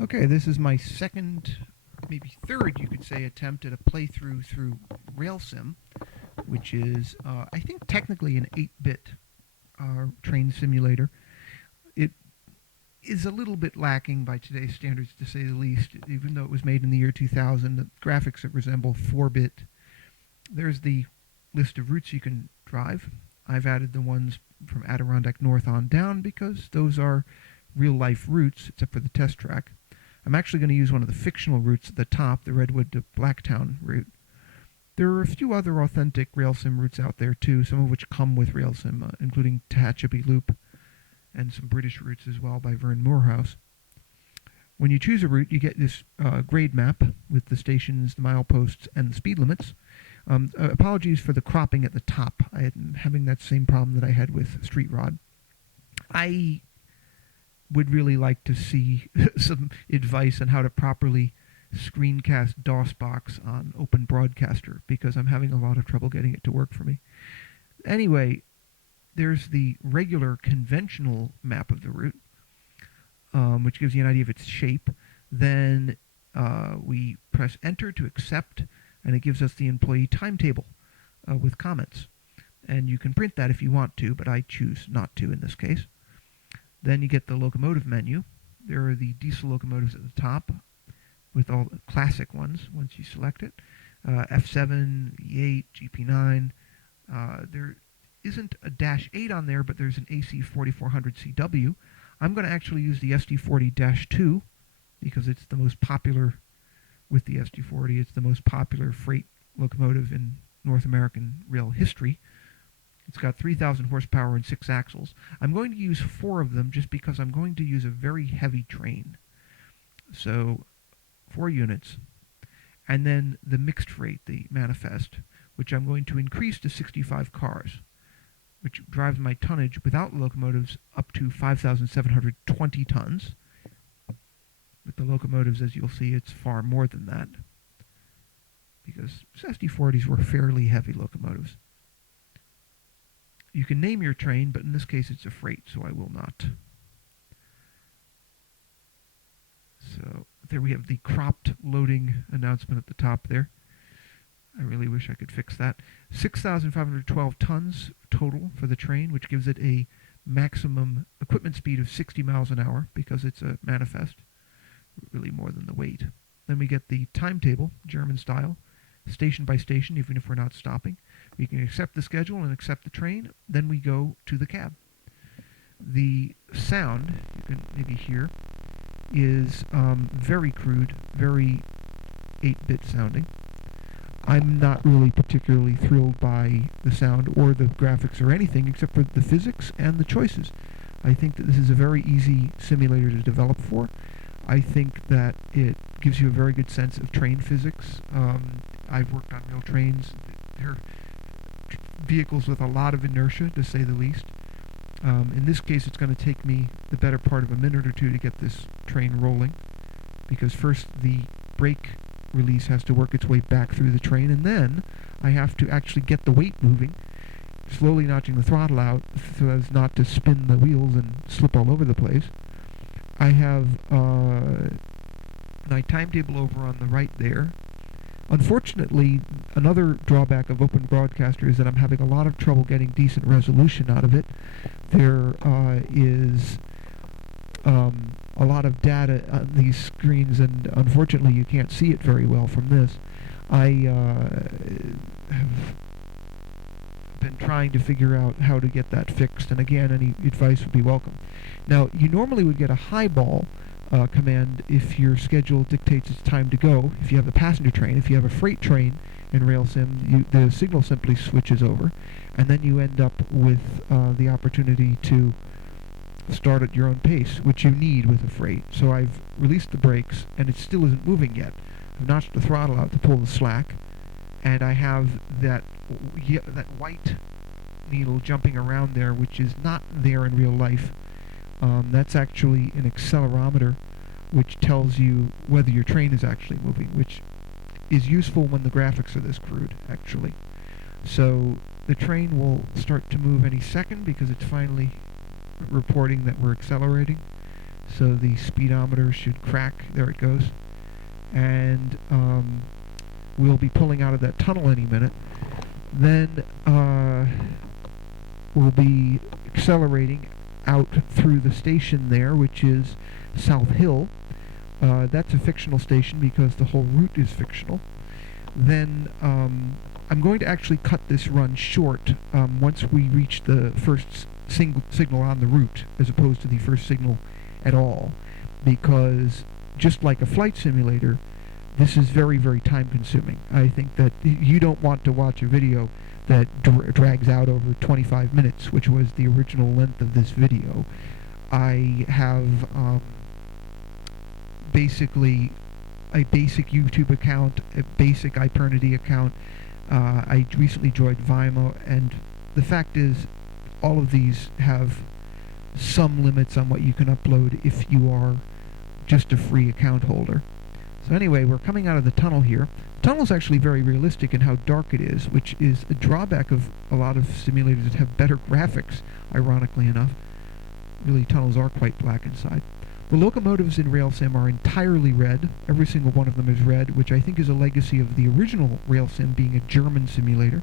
Okay, this is my second, maybe third, you could say, attempt at a playthrough through Railsim, which is, I think, technically an 8-bit train simulator. It is a little bit lacking by today's standards, to say the least, even though it was made in the year 2000. The graphics that resemble 4-bit. There's the list of routes you can drive. I've added the ones from Adirondack North on down because those are real life routes, except for the test track. I'm actually going to use one of the fictional routes at the top, the Redwood-Blacktown route. There are a few other authentic Railsim routes out there too, some of which come with Railsim, including Tehachapi Loop and some British routes as well by Vern Moorhouse. When you choose a route, you get this grade map with the stations, the mileposts, and the speed limits. Apologies for the cropping at the top. I am having that same problem that I had with Street Rod. I would really like to see some advice on how to properly screencast DOSBox on Open Broadcaster because I'm having a lot of trouble getting it to work for me. Anyway, there's the regular conventional map of the route, which gives you an idea of its shape. Then we press enter to accept, and it gives us the employee timetable with comments. And you can print that if you want to, but I choose not to in this case. Then you get the locomotive menu. There are the diesel locomotives at the top with all the classic ones once you select it. F7, E8, GP9. There isn't a Dash 8 on there, but there's an AC 4400 CW. I'm going to actually use the SD40-2 because it's the most popular with the SD40. It's the most popular freight locomotive in North American rail history. It's got 3,000 horsepower and 6 axles. I'm going to use 4 of them just because I'm going to use a very heavy train. So 4 units. And then the mixed freight, the manifest, which I'm going to increase to 65 cars, which drives my tonnage without locomotives up to 5,720 tons. With the locomotives, as you'll see, it's far more than that, because SD40s were fairly heavy locomotives. You can name your train, but in this case it's a freight, so I will not. So there we have the cropped loading announcement at the top there. I really wish I could fix that. 6,512 tons total for the train, which gives it a maximum equipment speed of 60 miles an hour because it's a manifest, really more than the weight. Then we get the timetable, German style, station by station, even if we're not stopping. We can accept the schedule and accept the train. Then we go to the cab. The sound, you can maybe hear, is very crude, very 8-bit sounding. I'm not really particularly thrilled by the sound or the graphics or anything except for the physics and the choices. I think that this is a very easy simulator to develop for. I think that it gives you a very good sense of train physics. I've worked on real trains. They're vehicles with a lot of inertia, to say the least. In this case, it's going to take me the better part of a minute or two to get this train rolling, because first the brake release has to work its way back through the train, and then I have to actually get the weight moving, slowly notching the throttle out so as not to spin the wheels and slip all over the place. I have my timetable over on the right there. Unfortunately, another drawback of Open Broadcaster is that I'm having a lot of trouble getting decent resolution out of it. There is a lot of data on these screens, and unfortunately you can't see it very well from this. I have been trying to figure out how to get that fixed, and again, any advice would be welcome. Now, you normally would get a highball command if your schedule dictates it's time to go. If you have a passenger train, if you have a freight train in Railsim, the signal simply switches over, and then you end up with the opportunity to start at your own pace, which you need with a freight. So I've released the brakes, and it still isn't moving yet. I've notched the throttle out to pull the slack, and I have that white needle jumping around there, which is not there in real life. That's actually an accelerometer, which tells you whether your train is actually moving, which is useful when the graphics are this crude, actually. So the train will start to move any second because it's finally reporting that we're accelerating. So the speedometer should crack. There it goes. And we'll be pulling out of that tunnel any minute. Then we'll be accelerating out through the station there, which is South Hill. That's a fictional station because the whole route is fictional. Then I'm going to actually cut this run short once we reach the first signal on the route, as opposed to the first signal at all, because just like a flight simulator, this is very, very time consuming. I think that you don't want to watch a video that drags out over 25 minutes, which was the original length of this video. I have basically a basic YouTube account, a basic Ipernity account. I recently joined Vimeo, and the fact is, all of these have some limits on what you can upload if you are just a free account holder. So anyway, we're coming out of the tunnel here. The tunnel is actually very realistic in how dark it is, which is a drawback of a lot of simulators that have better graphics, ironically enough. Really, tunnels are quite black inside. The locomotives in Railsim are entirely red. Every single one of them is red, which I think is a legacy of the original Railsim being a German simulator.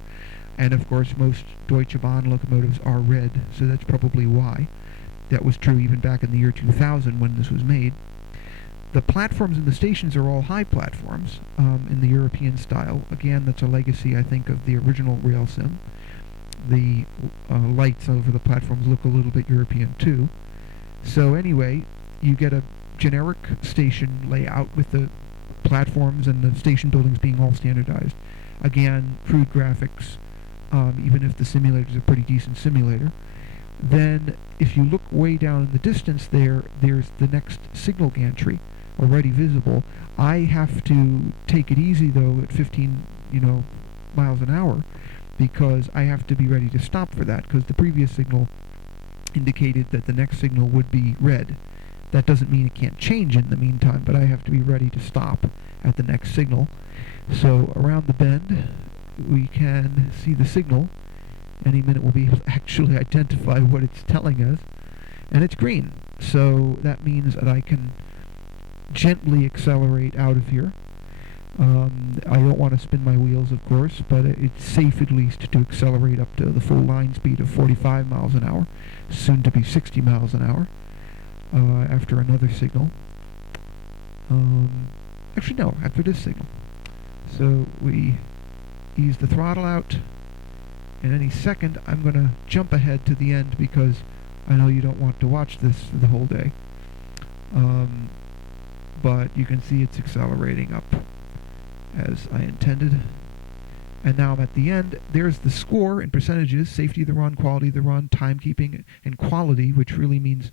And of course, most Deutsche Bahn locomotives are red, so that's probably why. That was true even back in the year 2000 when this was made. The platforms in the stations are all high platforms in the European style. Again, that's a legacy, I think, of the original Railsim. The lights over the platforms look a little bit European too. So anyway, you get a generic station layout with the platforms and the station buildings being all standardized. Again, crude graphics, even if the simulator is a pretty decent simulator. Then, if you look way down in the distance there's the next signal gantry already visible. I have to take it easy, though, at 15, miles an hour, because I have to be ready to stop for that, because the previous signal indicated that the next signal would be red. That doesn't mean it can't change in the meantime, but I have to be ready to stop at the next signal. So around the bend, we can see the signal. Any minute we'll be able to actually identify what it's telling us. And it's green, so that means that I can gently accelerate out of here. I don't want to spin my wheels, of course, but it's safe at least to accelerate up to the full line speed of 45 miles an hour, soon to be 60 miles an hour, after another signal. Actually, no, after this signal. So we ease the throttle out, and any second I'm going to jump ahead to the end because I know you don't want to watch this the whole day. But you can see it's accelerating up as I intended. And now I'm at the end. There's the score in percentages: safety of the run, quality of the run, timekeeping, and quality, which really means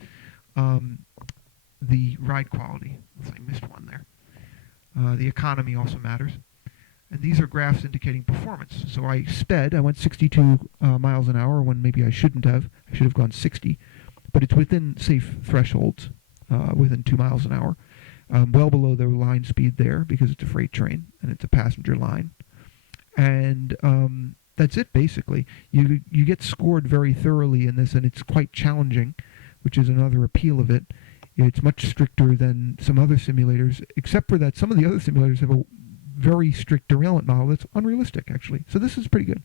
the ride quality. I missed one there. The economy also matters. And these are graphs indicating performance. So I went 62 miles an hour when maybe I shouldn't have. I should have gone 60. But it's within safe thresholds, within 2 miles an hour. Well below the line speed there because it's a freight train and it's a passenger line. And that's it, basically. You get scored very thoroughly in this, and it's quite challenging, which is another appeal of it. It's much stricter than some other simulators, except for that some of the other simulators have a very strict derailment model that's unrealistic, actually. So this is pretty good.